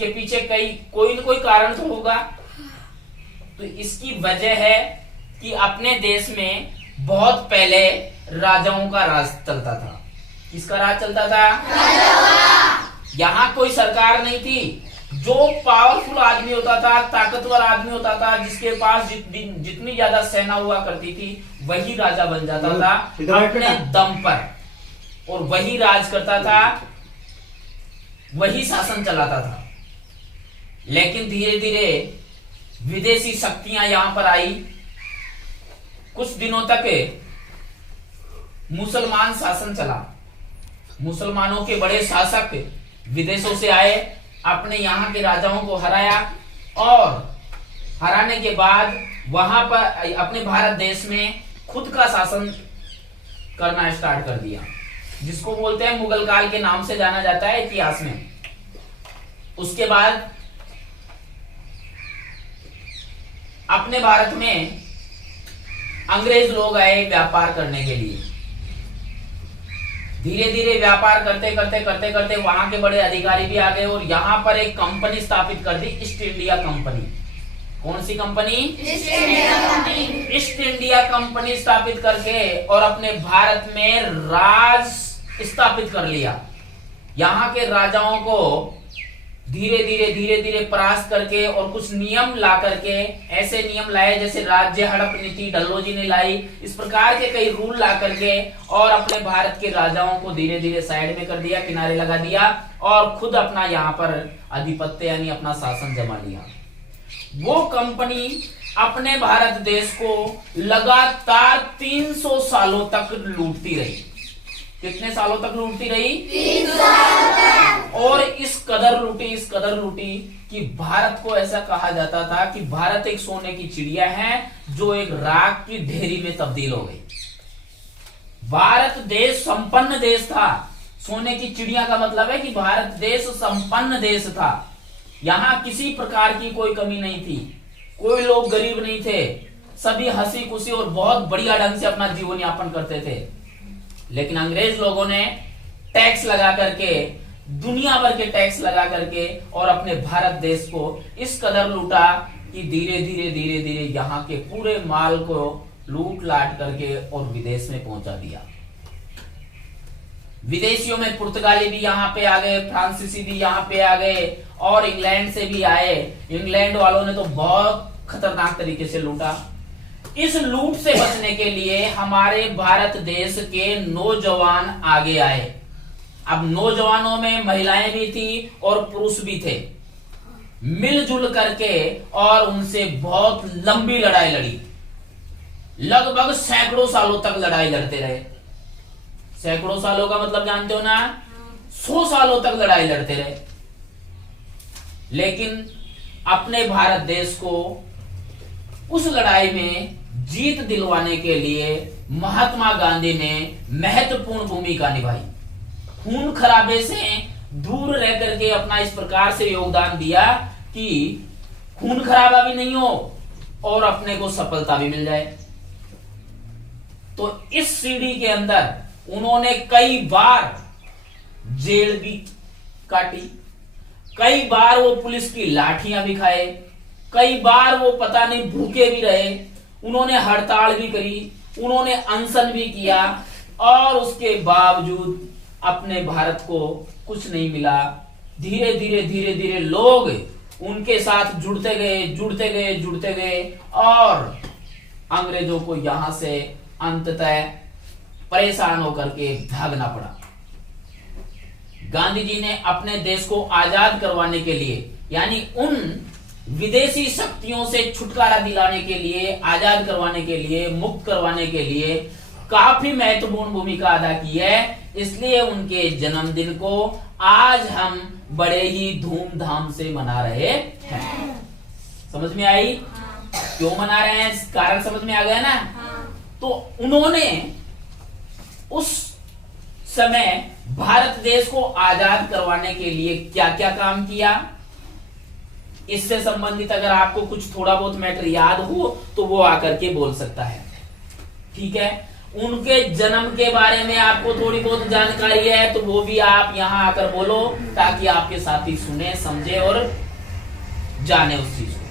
इसके पीछे कोई न कोई कारण तो होगा। तो इसकी वजह है कि अपने देश में बहुत पहले राजाओं का राज चलता था। किसका राज चलता था? यहाँ कोई सरकार नहीं थी। जो पावरफुल आदमी होता था, ताकतवर आदमी होता था, जिसके पास जितनी ज्यादा सेना हुआ करती थी, वही राजा बन जाता था अपने दम पर, और वही राज करता था, वही शासन चलाता था। लेकिन धीरे धीरे विदेशी शक्तियां यहां पर आई। कुछ दिनों तक मुसलमान शासन चला। मुसलमानों के बड़े शासक विदेशों से आए, अपने यहाँ के राजाओं को हराया, और हराने के बाद वहां पर अपने भारत देश में खुद का शासन करना स्टार्ट कर दिया, जिसको बोलते हैं मुगल काल के नाम से जाना जाता है इतिहास में। उसके बाद अपने भारत में अंग्रेज लोग आए व्यापार करने के लिए। धीरे धीरे व्यापार करते करते करते करते वहां के बड़े अधिकारी भी आ गए, और यहां पर एक कंपनी स्थापित कर दी, ईस्ट इंडिया कंपनी। कौन सी company? East India Company. East India Company स्थापित करके और अपने भारत में राज स्थापित कर लिया। यहाँ के राजाओं को धीरे धीरे परास्त करके और कुछ नियम ला करके, ऐसे नियम लाए जैसे राज्य हड़प नीति डल्हौजी ने लाई, इस प्रकार के कई रूल ला करके और अपने भारत के राजाओं को धीरे धीरे साइड में कर दिया, किनारे लगा दिया, और खुद अपना यहाँ पर आधिपत्य यानी अपना शासन जमा लिया। वो कंपनी अपने भारत देश को लगातार 300 सालों तक लूटती रही। कितने सालों तक लूटती रही? 300 सालों तक। और इस कदर लूटी कि भारत को ऐसा कहा जाता था कि भारत एक सोने की चिड़िया है जो एक राख की ढेरी में तब्दील हो गई। भारत देश संपन्न देश था। सोने की चिड़िया का मतलब है कि भारत देश संपन्न देश था। यहाँ किसी प्रकार की कोई कमी नहीं थी, कोई लोग गरीब नहीं थे, सभी हंसी खुशी और बहुत बढ़िया ढंग से अपना जीवन यापन करते थे। लेकिन अंग्रेज लोगों ने टैक्स लगा करके, दुनिया भर के टैक्स लगा करके और अपने भारत देश को इस कदर लूटा कि धीरे धीरे यहाँ के पूरे माल को लूट लाट करके और विदेश में पहुंचा दिया। विदेशियों में पुर्तगाली भी यहाँ पे आ गए, फ्रांसीसी भी यहाँ पे आ गए, और इंग्लैंड से भी आए। इंग्लैंड वालों ने तो बहुत खतरनाक तरीके से लूटा। इस लूट से बचने के लिए हमारे भारत देश के नौजवान आगे आए। अब नौजवानों में महिलाएं भी थी और पुरुष भी थे। मिलजुल करके और उनसे बहुत लंबी लड़ाई लड़ी। लगभग सैकड़ों सालों तक लड़ाई लड़ते रहे। सैकड़ों सालों का मतलब जानते हो ना? 100 सालों तक लड़ाई लड़ते रहे। लेकिन अपने भारत देश को उस लड़ाई में जीत दिलवाने के लिए महात्मा गांधी ने महत्वपूर्ण भूमिका निभाई। खून खराबे से दूर रह करके अपना इस प्रकार से योगदान दिया कि खून खराबा भी नहीं हो और अपने को सफलता भी मिल जाए। तो इस सीढ़ी के अंदर उन्होंने कई बार जेल भी काटी, कई बार वो पुलिस की लाठियां भी खाए, कई बार वो पता नहीं भूखे भी रहे, उन्होंने हड़ताल भी करी, उन्होंने अनशन भी किया, और उसके बावजूद अपने भारत को कुछ नहीं मिला। धीरे धीरे लोग उनके साथ जुड़ते गए और अंग्रेजों को यहां से अंततः परेशान होकर के भागना पड़ा। गांधी जी ने अपने देश को आजाद करवाने के लिए, यानी उन विदेशी शक्तियों से छुटकारा दिलाने के लिए, आजाद करवाने के लिए, मुक्त करवाने के लिए काफी महत्वपूर्ण भूमिका अदा की है। इसलिए उनके जन्मदिन को आज हम बड़े ही धूमधाम से मना रहे हैं। समझ में आई? क्यों मना रहे हैं? कारण समझ में आ गया ना? तो उन्होंने उस समय भारत देश को आजाद करवाने के लिए क्या क्या काम किया, इससे संबंधित अगर आपको कुछ थोड़ा बहुत मैटर याद हो तो वो आकर के बोल सकता है। ठीक है? उनके जन्म के बारे में आपको थोड़ी बहुत जानकारी है तो वो भी आप यहाँ आकर बोलो, ताकि आपके साथी सुने, समझे और जाने उस चीज को।